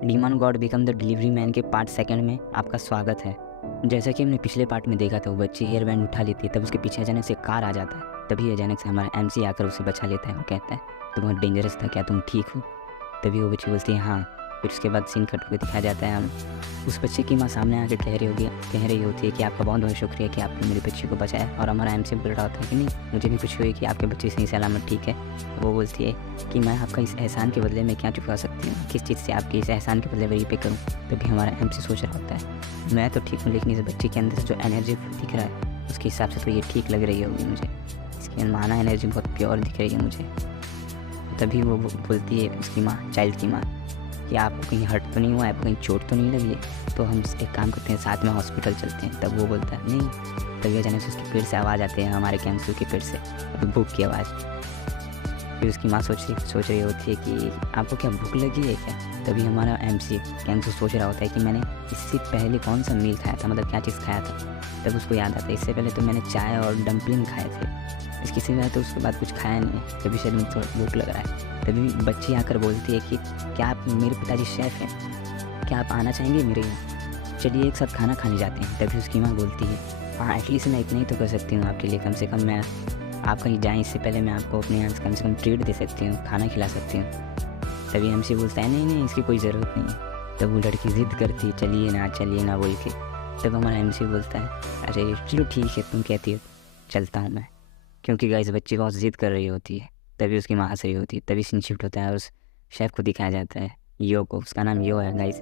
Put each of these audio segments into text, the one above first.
Demon God become the delivery man के part second में आपका स्वागत है। जैसा कि हमने पिछले पार्ट में देखा था, वो बच्ची हेयर बैंड उठा लेती है, तब उसके पीछे अचानक से कार आ जाता है। तभी अचानक से हमारा एमसी आकर उसे बचा लेता है और कहता है तो बहुत डेंजरस था, क्या तुम ठीक हो? तभी वो बच्ची बोलती है हाँ। फिर उसके बाद सीन कट होकर दिखाया जाता है हम उस बच्चे की माँ सामने आकर कह रही होती है कि आपका बहुत बहुत शुक्रिया कि आपने मेरे बच्चे को बचाया। और हमारा एमसी बोल रहा होता है कि नहीं, मुझे भी खुशी हुई कि आपके बच्चे सही सलामत ठीक है। वो बोलती है कि मैं आपका इस एहसान के बदले में क्या चुका सकती हूँ, किस चीज़ से आपके इस एहसान के बदले में पे करूँ। तभी हमारा एमसी सोच रहा होता है मैं तो ठीक हूँ, लेकिन इस बच्चे के अंदर जो एनर्जी दिख रहा है उसके हिसाब से तो ये ठीक लग रही होगी मुझे, इसकी माना एनर्जी बहुत प्योर दिख रही है मुझे। तभी वो बोलती है उसकी माँ, चाइल्ड की माँ, कि आपको कहीं हर्ट तो नहीं हुआ, आपको कहीं चोट तो नहीं लगी है, तो हम एक काम करते हैं साथ में हॉस्पिटल चलते हैं। तब वो बोलता है नहीं। तभी अचानक से उसके पेट से आवाज़ आती है, हमारे कैंसू के पेट से भूख की आवाज़। फिर उसकी माँ सोच रही होती है कि आपको क्या भूख लगी है क्या? तभी हमारा एमसी कैंसू सोच रहा होता है कि मैंने इससे पहले कौन सा मील खाया था, मतलब क्या चीज़ खाया था। तब उसको याद आता है इससे पहले तो मैंने चाय और डम्पलिंग खाए थे, इसके सिवाय तो उसके बाद कुछ खाया नहीं है। तभी शायद मुझे थोड़ा भूख लग रहा है। तभी बच्ची आकर बोलती है कि क्या आप मेरे पिताजी शेफ़ हैं, क्या आप आना चाहेंगे मेरे यहाँ, चलिए एक साथ खाना खाने जाते हैं। तभी उसकी माँ बोलती है हाँ, एटलीस्ट मैं इतना ही तो कर सकती हूँ आपके लिए, कम से कम मैं आप कहीं जाएँ इससे पहले मैं आपको अपने यहाँ कम से कम ट्रीट दे सकती हूँ, खाना खिला सकती हूँ। तभी एमसी बोलता है नहीं इसकी कोई ज़रूरत नहीं है। तब वो लड़की ज़िद करती है चलिए ना बोल के। तब हमारा एमसी बोलता है अरे चलो ठीक है, तुम कहती हो चलता हूँ मैं, क्योंकि गाइस बच्ची बहुत ज़िद कर रही होती है। तभी उसकी माँ हंस रही होती है। तभी सीन शिफ्ट होता है और उस शेफ़ को दिखाया जाता है, यो को, उसका नाम यो है गाइस।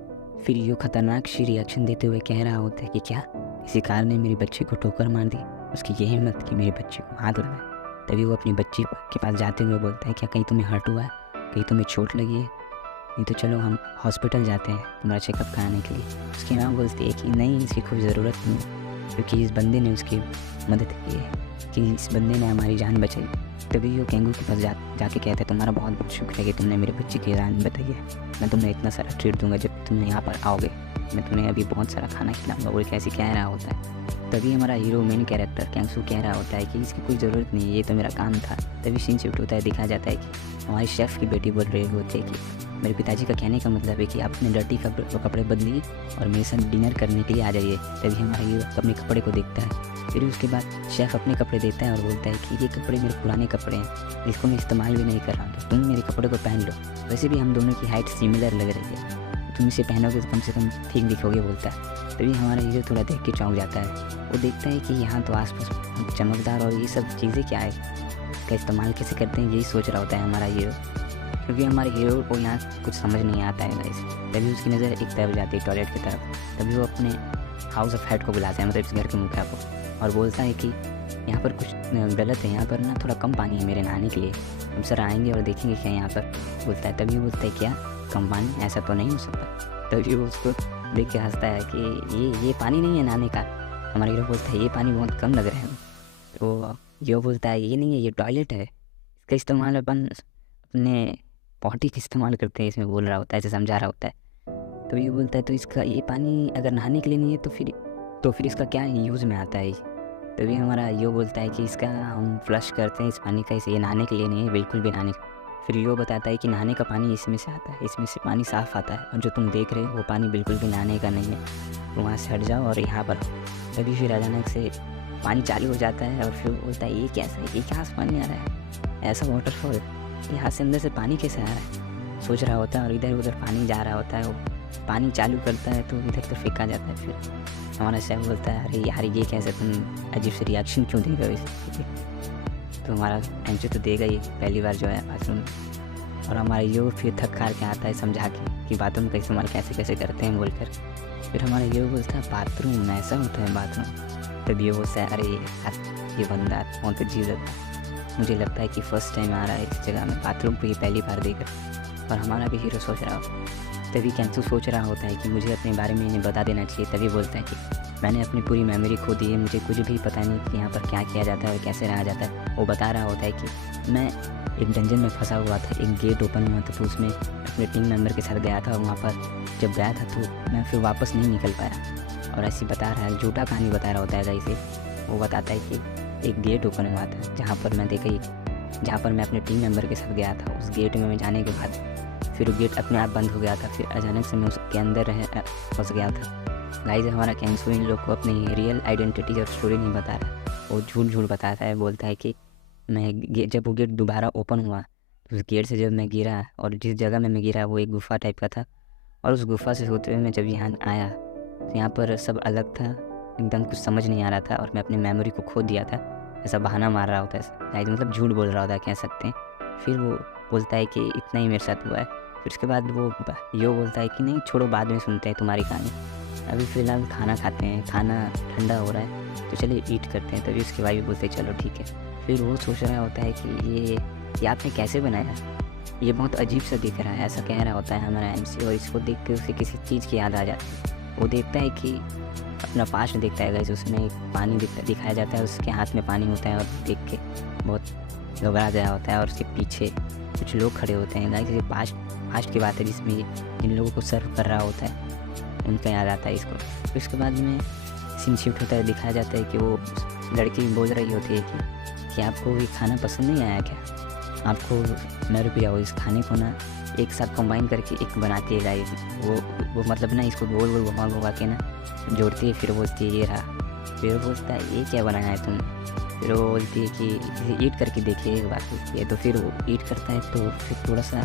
फिर यो खतरनाक सी रिएक्शन देते हुए कह रहा होता है कि क्या किसी कार ने मेरी बच्ची को ठोकर मार दी, उसकी ये हिम्मत कि मेरे बच्चे को हाथ लगाए। तभी वो अपनी बच्ची के पास जाते हुए बोलता है क्या कहीं तुम्हें हर्ट हुआ है, कहीं तुम्हें चोट लगी है, नहीं तो चलो हम हॉस्पिटल जाते हैं तुम्हारा चेकअप कराने के लिए। उसकी माँ बोलती है कि नहीं इसकी कोई ज़रूरत नहीं, क्योंकि इस बंदे ने उसकी मदद की है, कि इस बंदे ने हमारी जान बचाई। तभी वो कैंगू के पास जाके कहते हैं तुम्हारा बहुत बहुत शुक्र है कि तुमने मेरे बच्चे की जान बताई है, मैं तुम्हें इतना सारा ट्रीट दूंगा जब तुम यहाँ पर आओगे, मैं तुम्हें अभी बहुत सारा खाना खिलाऊंगा। वो कैसे कह रहा होता है। तभी हमारा हीरो मेन कैरेक्टर कैंसू कह रहा होता है कि इसकी कोई ज़रूरत नहीं है, ये तो मेरा काम था। तभी सीन शिफ्ट होता है, दिखाया जाता है कि हमारी शेफ़ की बेटी बोल रही होती है कि मेरे पिताजी का कहने का मतलब है कि आप अपने डर्टी कपड़े बदलिए और मेरे साथ डिनर करने के लिए आ जाइए। तभी हमारा हीरो अपने कपड़े को देखता है। फिर उसके बाद शेफ़ अपने कपड़े देता है और बोलता है कि ये कपड़े मेरे पुराने कपड़े हैं, इसको मैं इस्तेमाल भी नहीं कर रहा हूँ, तो तुम मेरे कपड़े को पहन लो, वैसे भी हम दोनों की हाइट सिमिलर लग रही है, तुम इसे पहनोगे तो कम से कम ठीक दिखोगे, बोलता है। तभी हमारा हीरो थोड़ा देख के चौंक जाता है। वो देखता है कि यहाँ तो आसपास चमकदार और ये सब चीज़ें क्या है, इसका इस्तेमाल कैसे करते हैं, यही सोच रहा होता है हमारा हीरो, क्योंकि हमारे हीरो को यहाँ कुछ समझ नहीं आता है गाइस। तभी उसकी नज़र एक तरफ जाती है, टॉयलेट की तरफ। तभी वो अपने हाउस ऑफ हेड को बुलाता है, मतलब इस घर के मुखिया को, और बोलता है कि यहाँ पर कुछ गलत है, यहाँ पर ना थोड़ा कम पानी है मेरे नहाने के लिए, हम सर आएंगे और देखेंगे क्या यहाँ पर, बोलता है। तभी बोलता है क्या कम पानी, ऐसा तो नहीं हो सकता। तभी वो उसको देख के हंसता है कि ये पानी नहीं है नहाने का। हमारा हीरो बोलता है ये पानी बहुत कम लग रहा है। तो यो बोलता है ये नहीं है, ये टॉयलेट है, इसका इस्तेमाल अपन अपने पॉटी का इस्तेमाल करते हैं, इसमें बोल रहा होता है, ऐसे समझा रहा होता है। तो ये बोलता है तो इसका ये पानी अगर नहाने के लिए नहीं है तो फिर इसका क्या यूज़ में आता है। तभी हमारा यो बोलता है कि इसका हम फ्लश करते हैं इस पानी का, इसे ये नहाने के लिए नहीं है, बिल्कुल भी नहाने का। फिर यो बताता है कि नहाने का पानी इसमें से आता है, इसमें से पानी साफ़ आता है, और जो तुम देख रहे हो वो पानी बिल्कुल भी नहाने का नहीं है, तो वहाँ से हट जाओ और यहाँ पर। तभी फिर अचानक से पानी चालू हो जाता है और फिर बोलता है ये कैसा है, ये कहाँ से पानी आ रहा है, ऐसा वाटरफॉल, यहाँ से अंदर से पानी कैसे आ रहा है, सोच रहा होता है। और इधर उधर पानी जा रहा होता है, वो पानी चालू करता है तो इधर तो फेंका जाता है। फिर हमारा शेफ बोलता है अरे यार ये कैसे, तुम अजीब से रिएक्शन क्यों देगा इस। तो हमारा एंट्री तो देगा ही पहली बार जो है बाथरूम में। और हमारा हीरो फिर थक हार के आता है समझा के कि बाथरूम का इस्तेमाल कैसे कैसे करते हैं बोलकर। फिर हमारा हीरो बोलता है बाथरूम ऐसा होता है बाथरूम। तब ये बोलता है अरे यार ये बंदा बहुत अजीब लगता है, मुझे लगता है कि फ़र्स्ट टाइम आ रहा है इस जगह में, बाथरूम को ये पहली बार देख रहा। और हमारा भी हीरो सोच रहा हो। तभी कैंसू सोच रहा होता है कि मुझे अपने बारे में इन्हें बता देना चाहिए। तभी बोलता है कि मैंने अपनी पूरी मेमोरी खो दी है, मुझे कुछ भी पता नहीं कि यहाँ पर क्या किया जाता है और कैसे रहा जाता है। वो बता रहा होता है कि मैं एक डंजन में फंसा हुआ था, एक गेट ओपन हुआ था तो उसमें अपने टीम मेंबर के साथ गया था, और वहाँ पर जब गया था तो मैं फिर वापस नहीं निकल पाया। और ऐसी बता रहा है, झूठा कहानी बता रहा होता है इसे। वो बताता है कि एक गेट ओपन हुआ था जहाँ पर मैं अपने टीम मेंबर के साथ गया था। उस गेट में मैं जाने के बाद फिर गेट अपने आप बंद हो गया था। फिर अचानक से मैं उसके अंदर फंस गया था। गाइस हमारा कैंसू इन लोग को अपनी रियल आइडेंटिटी और स्टोरी नहीं बता रहा, वो झूठ बताता है। बोलता है कि जब वो गेट दोबारा ओपन हुआ, उस गेट से जब मैं गिरा और जिस जगह में मैं गिरा वो एक गुफ़ा टाइप का था, और उस गुफ़ा से होते हुए मैं जब यहाँ आया तो यहाँ पर सब अलग था, एकदम कुछ समझ नहीं आ रहा था और मैं अपनी मेमोरी को खो दिया था। ऐसा बहाना मार रहा होता है, शायद मतलब झूठ बोल रहा होता है कह सकते हैं। फिर वो बोलता है कि इतना ही मेरे साथ हुआ है। फिर उसके बाद वो यो बोलता है कि नहीं छोड़ो, बाद में सुनते हैं तुम्हारी कहानी, अभी फ़िलहाल खाना खाते हैं, खाना ठंडा हो रहा है तो चलिए ईट करते हैं। तभी उसके भाई भी बोलते हैं चलो ठीक है। फिर वो सोच रहा होता है कि ये आपने कैसे बनाया, ये बहुत अजीब सा दिख रहा है, ऐसा कह रहा होता है हमारा एमसी। और इसको देख के उसे किसी चीज़ की याद आ जाती है। वो देखता है कि अपना पास्ट देखता है गाइस, उसमें पानी दिखाया जाता है, उसके हाथ में पानी होता है और देख के बहुत घबरा गया होता है। और उसके पीछे कुछ लोग खड़े होते हैं गाइस। ये पास्ट की बात है जिसमें जिन लोगों को सर्व कर रहा होता है उनका याद आता है इसको। फिर उसके बाद में सीन शिफ्ट होता है, दिखाया जाता है कि वो लड़की बोल रही होती है कि आपको ये खाना पसंद नहीं आया क्या, आपको न रुपया हो इस खाने को ना एक साथ कंबाइन करके एक बनाती है गाइस। वो मतलब ना इसको गोल गोल घुमा के ना जोड़ती है। फिर बोलती है ये रहा। फिर बोलता है ये क्या बनाया है तुमने। फिर वो बोलती है कि इसे ईट करके देखिए एक बार पूछती है। तो फिर वो ईट करता है तो फिर थोड़ा सा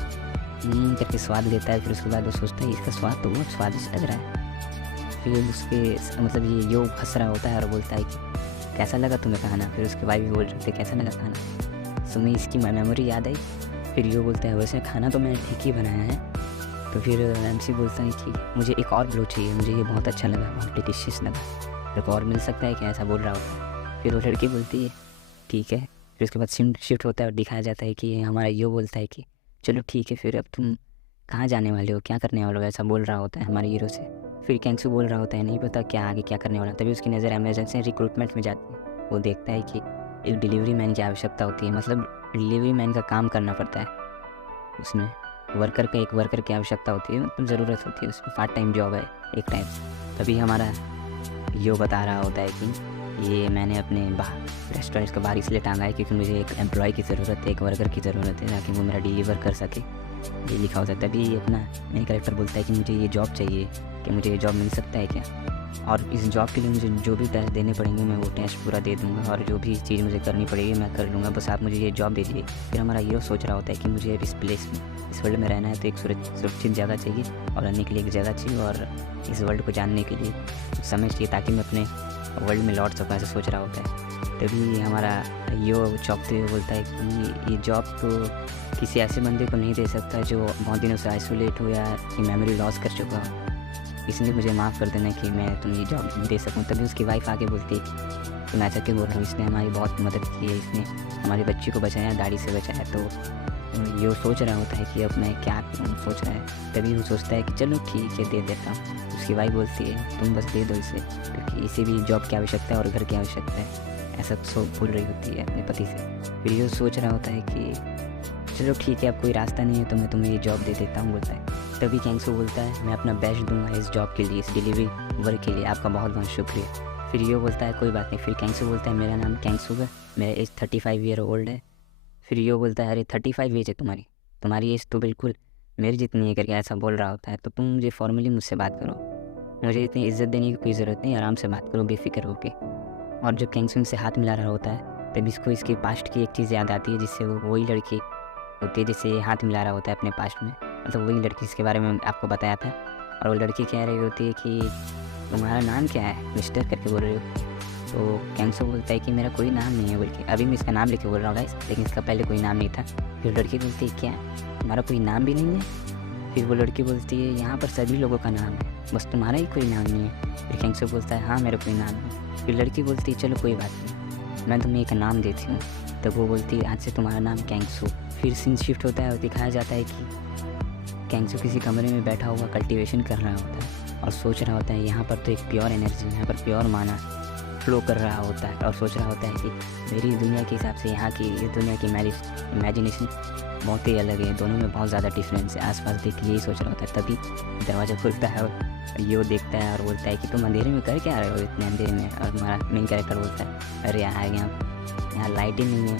करके स्वाद लेता है। फिर उसके बाद वो सोचता है इसका स्वाद तो बहुत स्वादिष्ट लग रहा है। फिर उसके मतलब ये यो हंस रहा होता है और बोलता है कि कैसा लगा तुम्हें खाना। फिर उसके भाई भी बोल रहे थे कैसा लगा खाना। तो मैं इसकी मेमोरी याद आई। फिर यो बोलता है वैसे खाना तो मैंने ठीक ही बनाया है। तो फिर एमसी बोलता है कि मुझे एक और ब्लो चाहिए, मुझे ये बहुत अच्छा लगा, बहुत डिलीशियस लगा, एक और मिल सकता है क्या, ऐसा बोल रहा होता है। फिर वो लड़की बोलती है ठीक है। फिर उसके बाद शिफ्ट होता है और दिखाया जाता है कि हमारा यो बोलता है कि चलो ठीक है, फिर अब तुम कहाँ जाने वाले हो, क्या करने वाले हो, ऐसा बोल रहा होता है हमारे हीरो से। फिर कैंसू बोल रहा होता है नहीं पता क्या आगे क्या करने वाला। तभी उसकी नज़र अमेजन से रिक्रूटमेंट में जाती है। वो देखता है कि एक डिलीवरी मैन की आवश्यकता होती है, मतलब डिलीवरी मैन का काम करना पड़ता है, उसमें एक वर्कर की आवश्यकता होती है, मतलब ज़रूरत होती है, उसमें पार्ट टाइम जॉब है एक टाइम। तभी हमारा यो बता रहा होता है कि ये मैंने अपने रेस्टोरेंट के बाहर इसलिए टांगा है क्योंकि मुझे एक एम्प्लॉय की ज़रूरत है, एक वर्कर की ज़रूरत है ताकि वो मेरा डिलीवर कर सके, ये लिखा होता है। तभी अपना मेन कैरेक्टर बोलता है कि मुझे ये जॉब चाहिए, कि मुझे ये जॉब मिल सकता है क्या, और इस जॉब के लिए मुझे जो भी टेस्ट देने पड़ेंगे मैं वो टेस्ट पूरा दे दूँगा, और जो भी चीज़ मुझे करनी पड़ेगी मैं कर लूँगा, बस आप मुझे ये जॉब दे दीजिए। फिर हमारा हीरो सोच रहा होता है कि मुझे इस प्लेस में, इस वर्ल्ड में रहना है तो एक सुरक्षित जगह चाहिए, और रहने के लिए एक जगह चाहिए, और इस वर्ल्ड को जानने के लिए कुछ समय चाहिए ताकि मैं अपने वर्ल्ड में लौट सकूँ, ऐसा सोच रहा होता है। तभी हमारा हीरो चौंकते हुए बोलता है कि ये जॉब तो किसी ऐसे बंदे को नहीं दे सकता जो बहुत दिनों से आइसोलेट हो या मेमोरी लॉस कर चुका हो, इसलिए मुझे माफ़ कर देना कि मैं तुम्हें ये जॉब नहीं दे सकूँ। तभी उसकी वाइफ आके बोलती है कि तुम ऐसा क्यों बोल रहे हो, इसने हमारी बहुत मदद की है, इसने हमारी बच्ची को बचाया, दाढ़ी से बचाया। तो ये सोच रहा होता है कि अब मैं क्या करूँ, सोच रहा है। तभी वो सोचता है कि चलो ठीक है दे देता हूँ। उसकी वाइफ बोलती है तुम बस दे दो इसे, क्योंकि इसे भी जॉब की आवश्यकता है और घर की आवश्यकता है, ऐसा बोल रही होती है अपने पति से। फिर ये सोच रहा होता है कि चलो ठीक है अब कोई रास्ता नहीं है तो मैं तुम्हें ये जॉब दे देता हूँ, बोलता है। तभी कैंसू बोलता है मैं अपना बेस्ट दूंगा इस जॉब के लिए, इस डिलीवरी वर्क के लिए, आपका बहुत बहुत शुक्रिया। फिर ये बोलता है कोई बात नहीं। फिर कैंसू बोलता है मेरा नाम कैंसू है, मेरा एज 35 ईयर ओल्ड है। फिर ये बोलता है अरे 35 एज है तुम्हारी एज तो बिल्कुल मेरी जितनी है करके ऐसा बोल रहा होता है। तो तुम मुझे फॉर्मली मुझसे बात करो, मुझे इतनी इज्जत देने की कोई ज़रूरत नहीं, आराम से बात करो बेफिक्र होके। और जब कैंसू से हाथ मिला रहा होता है तब इसको इसके पास्ट की एक चीज़ याद आती है, जिससे वो वही लड़की होती है जिससे हाथ मिला रहा होता है अपने पास्ट में, मतलब वही लड़की जिसके बारे में आपको बताया था। और वो लड़की कह रही होती है कि तुम्हारा नाम क्या है मिस्टर करके बोल रही हो। तो कैंसू बोलता है कि मेरा कोई नाम नहीं है, बोल के अभी मैं इसका नाम लेके बोल रहा हूँ गाइस, लेकिन इसका पहले कोई नाम नहीं था। फिर लड़की बोलती है क्या तुम्हारा कोई नाम भी नहीं है। फिर वो लड़की बोलती है यहाँ पर सभी लोगों का नाम है, बस तुम्हारा ही कोई नाम नहीं है। फिर कैंसू बोलता है हाँ मेरा कोई नाम है। फिर लड़की बोलती है चलो कोई बात नहीं, मैं तुम्हें एक नाम देती हूँ। तब वो बोलती है आज से तुम्हारा नाम कैंसू। फिर सीन शिफ्ट होता है और दिखाया जाता है कि कैंसू किसी कमरे में बैठा हुआ कल्टीवेशन कर रहा होता है और सोच रहा होता है यहाँ पर तो एक प्योर एनर्जी, यहाँ पर प्योर माना फ्लो कर रहा होता है, और सोच रहा होता है कि मेरी दुनिया के हिसाब से यहाँ की इस दुनिया की इमेजिनेशन बहुत ही अलग है, दोनों में बहुत ज़्यादा डिफरेंस है। आसपास देख के यही सोच रहा होता है। तभी दरवाज़ा खुलता है और ये देखता है और बोलता है कि तुम अंधेरे में कर क्या रहे हो इतने अंधेरे में। और हमारा मेन कैरेक्टर बोलता है अरे यार यहाँ लाइट ही नहीं है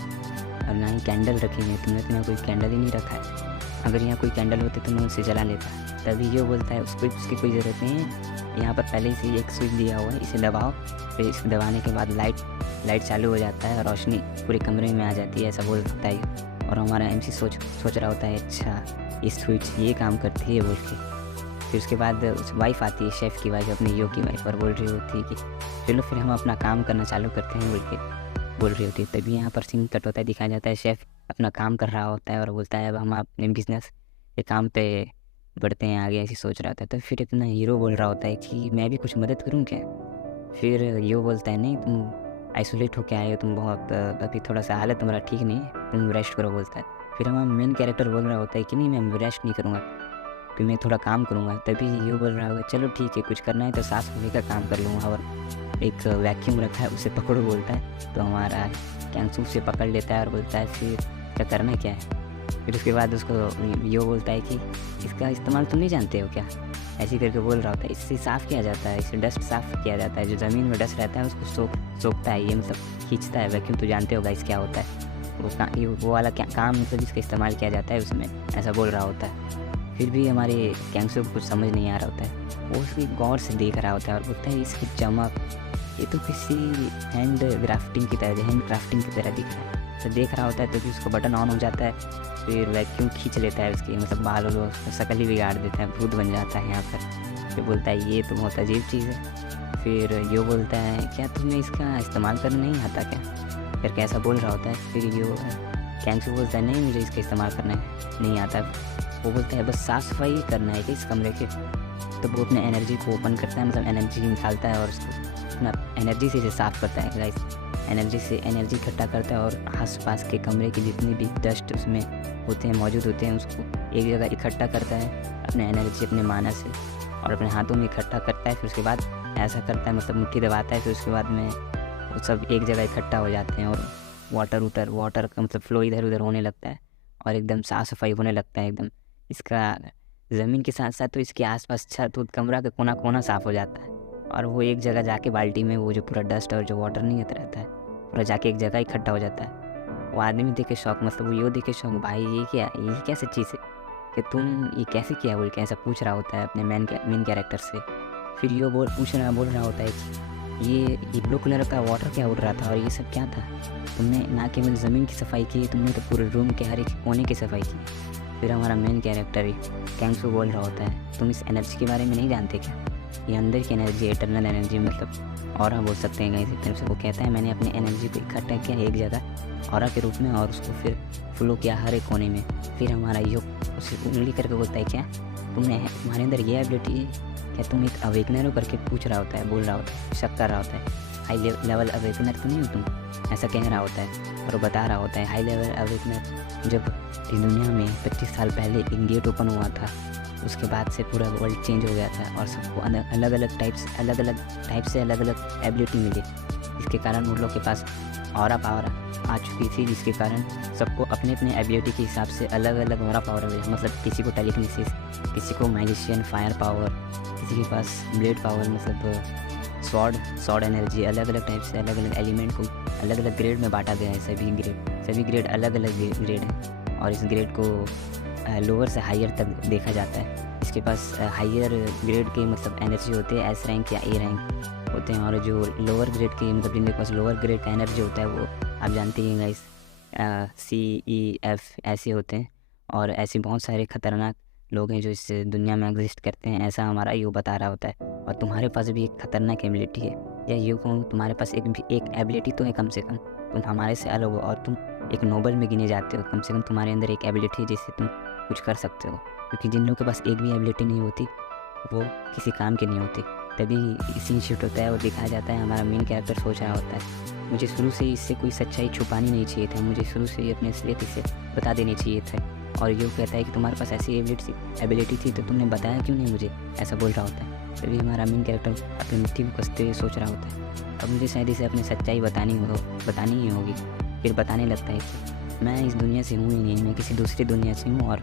और ना ही कैंडल रखी है, तुमने तो यहाँ कोई कैंडल ही नहीं रखा है। अगर यहाँ कोई कैंडल होती तो मैं उसे जला लेता। तभी यो बोलता है उसको उसकी कोई ज़रूरत नहीं है, यहाँ पर पहले से ही एक स्विच दिया हुआ है, इसे दबाओ। फिर इसे दबाने के बाद लाइट चालू हो जाता है और रोशनी पूरे कमरे में आ जाती है, ऐसा बोलता है। और हमारा MC सोच रहा होता है अच्छा ये स्विच ये काम करती है बोल के। फिर उसके बाद उस वाइफ आती है, शेफ़ की वाइफ, अपनी यो की वाइफ, और बोल रही होती है कि चलो फिर हम अपना काम करना चालू करते हैं बोल रही होती है। तभी यहाँ पर सीन कट होता है, दिखाया जाता है शेफ़ अपना काम कर रहा होता है और बोलता है अब हम अपने बिजनेस के काम पे बढ़ते हैं आगे, ऐसी सोच रहा होता है। तो फिर इतना हीरो बोल रहा होता है कि मैं भी कुछ मदद करूँ क्या। फिर यो बोलता है नहीं, तुम आइसोलेट होके आए हो, तुम बहुत अभी थोड़ा सा हालत तुम्हारा ठीक नहीं है, तुम रेस्ट करो बोलता है। फिर हमारा मेन कैरेक्टर बोल रहा होता है कि नहीं मैं रेस्ट नहीं करूँगा, कि मैं थोड़ा काम करूँगा। तभी यो बोल रहा होगा चलो ठीक है, कुछ करना है तो साफ सफाई का काम कर लूँगा, और एक वैक्यूम रखा है उसे पकड़ो बोलता है। तो हमारा कैंसू उसे पकड़ लेता है और बोलता है फिर क्या करना क्या है। फिर उसके बाद उसको यो बोलता है कि इसका इस्तेमाल तुम नहीं जानते हो क्या, ऐसे करके बोल रहा होता है। इससे साफ़ किया जाता है, इससे डस्ट साफ़ किया जाता है, जो ज़मीन में डस्ट रहता है उसको सोखता है, ये मतलब खींचता है वैक्यूम। तो जानते हो गाइस क्या होता है वो वाला क्या काम, मतलब इसका इस्तेमाल किया जाता है उसमें, ऐसा बोल रहा होता है। फिर भी हमारे गैंगस्टर को कुछ समझ नहीं आ रहा होता है, वो उसकी गौर से देख रहा होता है और बोलता है इसकी चमक ये तो किसी हैंड क्राफ्टिंग की तरह दिख रहा है। तो देख रहा होता है तभी उसको बटन ऑन हो जाता है, फिर वैक्यूम खींच लेता है उसकी, मतलब बाल और शकल ही बिगाड़ देता है, भूत बन जाता है यहाँ पर। फिर बोलता है ये तो बहुत अजीब चीज़ है। फिर यो बोलता है क्या तुम्हें इसका इस्तेमाल करना नहीं आता क्या, फिर कैसा बोल रहा होता है। फिर यो कैंसू बोलता है नहीं मुझे इसका इस्तेमाल करना नहीं आता। वो बोलता है बस साफ़ सफाई करना है कि इस कमरे के। तो वो अपने एनर्जी को ओपन करता है, मतलब एनर्जी निकालता है और उसको अपना एनर्जी से इसे साफ़ करता है गाइस। एनर्जी से एनर्जी इकट्ठा करता है और आसपास के कमरे के जितने भी डस्ट उसमें होते हैं मौजूद होते हैं उसको एक जगह इकट्ठा करता है अपने एनर्जी अपने माना से, और अपने हाथों में इकट्ठा करता है। फिर उसके बाद ऐसा करता है, मतलब मुट्ठी दबाता है। फिर उसके बाद में वो सब एक जगह इकट्ठा हो जाते हैं और वाटर का मतलब फ्लो इधर उधर होने लगता है और एकदम साफ़ सफाई होने लगता है एकदम। इसका ज़मीन के साथ साथ तो इसके आसपास छत कमरा का कोना कोना साफ़ हो जाता है, और वो एक जगह जाके बाल्टी में वो जो पूरा डस्ट और जो वाटर नहीं रहता है पूरा जाके एक जगह इकट्ठा हो जाता है। वो आदमी देख के शौक, मतलब वो यो देख के शौक, भाई ये कैसे चीज़ है कि तुम ये कैसे किया बोल के ऐसा पूछ रहा होता है अपने मेन कैरेक्टर से। फिर यो बोल रहा होता है कि ये ब्लू कलर का वाटर क्या उड़ रहा था और ये सब क्या था, तुमने ना केवल ज़मीन की सफाई की, तुमने तो पूरे रूम के हर एक कोने की सफाई की। फिर हमारा मेन कैरेक्टर ही कैंसू बोल रहा होता है तुम इस एनर्जी के बारे में नहीं जानते क्या, ये अंदर की एनर्जी एटर्नल एनर्जी, मतलब ऑरा बोल सकते हैं इसी तरह से। वो कहता है मैंने अपनी एनर्जी को इकट्ठा किया एक जगह ऑरा के रूप में और उसको फिर फ्लो किया हर एक कोने में। फिर हमारा यो उसे उंगली करके बोलता है क्या तुम्हारे अंदर ये एबिलिटी है क्या, तुम एक अवेकनर हो करके पूछ रहा होता है, बोल रहा होता है, शक कर रहा होता है। हाई लेवल अवेकनर तो नहीं हो तुम, ऐसा कह रहा होता है। और वो बता रहा होता है हाई लेवल अवेकनर जब इस दुनिया में 25 साल पहले एक गेट ओपन हुआ था, उसके बाद से पूरा वर्ल्ड चेंज हो गया था और सबको अलग अलग टाइप से अलग अलग एबिलिटी मिली, जिसके कारण उन लोग के पास ऑरा पावर आ चुकी थी, जिसके कारण सबको अपने अपने एबिलिटी के हिसाब से अलग अलग ऑरा पावर मिला। मतलब किसी को टेलीकिनेसिस, किसी को मैजिशियन फायर पावर, किसी के पास ब्लेड पावर, मतलब स्वॉर्ड एनर्जी, अलग अलग टाइप से अलग अलग एलिमेंट को अलग अलग ग्रेड में बांटा गया है। सभी ग्रेड अलग अलग ग्रेड है और इस ग्रेड को लोअर से हायर तक देखा जाता है। इसके पास हायर ग्रेड के मतलब एनर्जी होते हैं, एस रैंक या ए रैंक होते हैं, और जो लोअर ग्रेड के मतलब जिनके पास लोअर ग्रेड का एनर्जी होता है वो आप जानते हैं गाइस CEF ऐसे होते हैं। और ऐसे बहुत सारे ख़तरनाक लोग हैं जो इस दुनिया में एग्जिस्ट करते हैं, ऐसा हमारा यू बता रहा होता है। और तुम्हारे पास भी एक ख़तरनाक एबिलिटी है, या यूँ कहूँ तुम्हारे पास एक एबिलिटी तो है कम से कम, तुम हमारे से अलग हो और तुम एक नोबल में गिने जाते हो। कम से कम तुम्हारे अंदर एक एबिलिटी है जिससे तुम कुछ कर सकते हो, क्योंकि जिन लोगों के पास एक भी एबिलिटी नहीं होती वो किसी काम की नहीं होती। तभी सीन शिफ्ट होता है और दिखाया जाता है हमारा मेन कैरेक्टर सोच रहा होता है मुझे शुरू से इससे कोई सच्चाई छुपानी नहीं चाहिए था, मुझे शुरू से अपने असलियत इसे बता देनी चाहिए था। और ये कहता है कि तुम्हारे पास ऐसी एबिलिटी थी तो तुमने बताया क्यों नहीं मुझे, ऐसा बोल रहा होता है। तभी हमारा मेन कैरेक्टर अपनी मिट्टी को कसते हुए सोच रहा होता है अब मुझे शायद इसे अपनी सच्चाई बतानी ही होगी। फिर बताने लगता है कि मैं इस दुनिया से हूँ ही नहीं, मैं किसी दूसरी दुनिया से हूँ और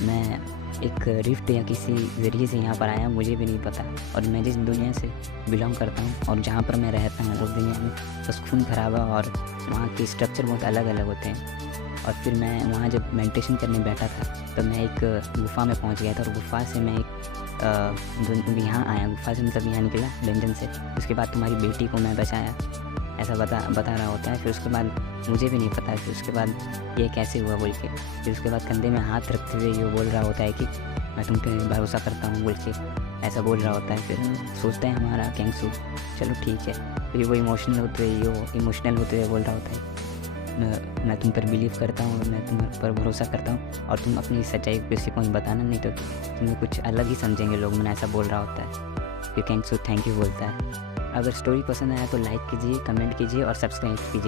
मैं एक रिफ्ट या किसी ज़रिए से यहाँ पर आया, मुझे भी नहीं पता। और मैं जिस दुनिया से बिलोंग करता हूँ और जहाँ पर मैं रहता हूँ उस दुनिया में बस खून खराबा और वहाँ के स्ट्रक्चर बहुत अलग अलग होते हैं। और फिर मैं वहाँ जब मेडिटेशन करने बैठा था तो मैं एक गुफ़ा में पहुँच गया था, और गुफ़ा से मैं एक यहाँ आया, गुफ़ा से मतलब यहाँ निकला डंजन से। उसके बाद तुम्हारी बेटी को मैं बचाया, ऐसा बता रहा होता है। फिर उसके बाद मुझे भी नहीं पता फिर उसके बाद ये कैसे हुआ बोल के। फिर उसके बाद कंधे में हाथ रखते हुए ये बोल रहा होता है कि मैं तुम पे भरोसा करता हूँ बोल के, ऐसा बोल रहा होता है। फिर सोचता है हमारा कैंगसू चलो ठीक है। फिर वो इमोशनल होते हुए बोल रहा होता है मैं तुम पर बिलीव करता हूँ, मैं तुम पर भरोसा करता हूँ, और तुम अपनी सच्चाई को किसी को नहीं बताना, नहीं तो तुम्हें कुछ अलग ही समझेंगे लोग, मैंने ऐसा बोल रहा होता है। फिर कैंगसू थैंक यू बोलता है। अगर स्टोरी पसंद आया तो लाइक कीजिए, कमेंट कीजिए और सब्सक्राइब कीजिए।